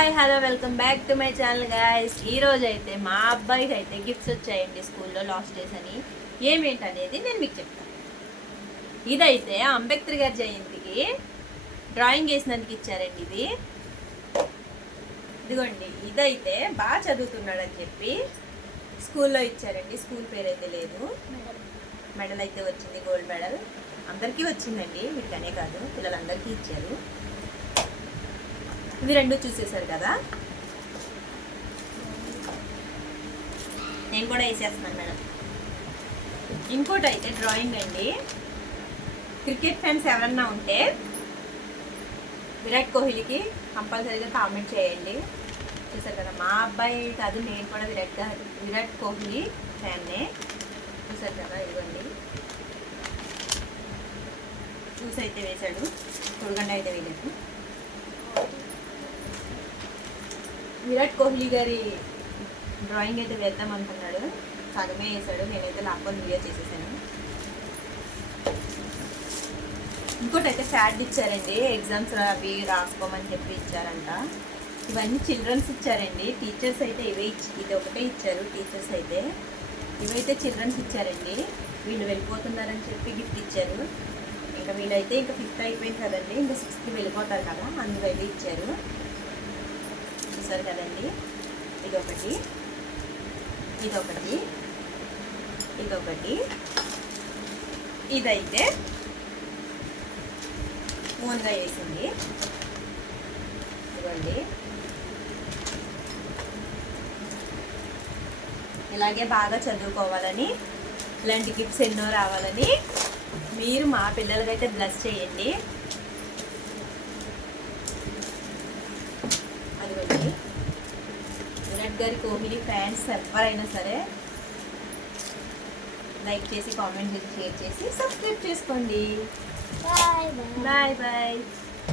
Hi hello welcome back to my channel guys. ఈ రోజు అయితే మా అబ్బాయికి అయితే గిఫ్ట్స్ వచ్చాయండి స్కూల్లో లాస్ట్ డేస్ అని. ఏమేంటనేది నేను మీకు చెప్తాను ఇదైతే అంబేద్కర్ గారి జయంతికి డ్రాయింగ్ వేసినందుకు ఇచ్చారండి ఇది. ఇదిగోండి ఇదైతే బాగా చదువుతున్నాడని చెప్పి స్కూల్లో ఇచ్చారండి. స్కూల్ పేరు అయితే లేదు. మెడల్ అయితే వచ్చింది గోల్డ్ మెడల్. అందరికీ వచ్చిందండి. వీటికనే కాదు పిల్లలందరికీ ఇచ్చారు. ఇవి రెండు చూసేసారు కదా? నేను కూడా వేసేస్తున్నాను మేడం. ఇంకోటి అయితే డ్రాయింగ్ అండి. క్రికెట్ ఫ్యాన్స్ ఎవరన్నా ఉంటే విరాట్ కోహ్లీకి కంపల్సరీగా కామెంట్ చేయండి. చూసారు కదా మా అబ్బాయి కాదు నేను కూడా విరాట్ విరాట్ కోహ్లీ ఫ్యాన్నే. చూసారు కదా ఇదిగోండి. చూసి అయితే వేశాడు తొడగండ అయితే వేయలేదు. విరాట్ కోహ్లీ గారి డ్రాయింగ్ అయితే వేద్దాం అనుకున్నాడు. సగమే వేసాడు నేనైతే లాక్కొని వీడియో చేసేసాను. ఇంకోటి అయితే ఫ్యాడ్ ఇచ్చారండి. ఎగ్జామ్స్ అవి రాసుకోమని చెప్పి ఇచ్చారంట. ఇవన్నీ చిల్డ్రన్స్ ఇచ్చారండి. టీచర్స్ అయితే ఇవే ఇచ్చి ఇది ఒకటే ఇచ్చారు టీచర్స్ అయితే. ఇవైతే చిల్డ్రన్స్ ఇచ్చారండి. వీళ్ళు వెళ్ళిపోతున్నారని చెప్పి గిఫ్ట్ ఇచ్చారు. ఇంకా వీళ్ళైతే ఇంకా ఫిఫ్త్ అయిపోయింది కదండి. ఇంకా సిక్స్త్ వెళ్ళిపోతారు కదా. అందువల్ల ఇచ్చారు. చూసారు కదండి? ఇదొకటి. ఇదొకటి. ఇదొకటి. ఇదైతే ఓన్గా వేసింది. ఇవ్వండి ఇలాగే బాగా చదువుకోవాలని ఇలాంటి గిఫ్ట్స్ ఎన్నో రావాలని మీరు మా పిల్లలకైతే బ్లస్ చేయండి అదిగోండి విరాట్ గారి కోహ్లీ ఫ్యాన్స్ ఎవరైనా సరే లైక్ చేసి కామెంట్ చేసి షేర్ చేసి సబ్స్క్రైబ్ చేసుకోండి. Bye bye. Bye bye.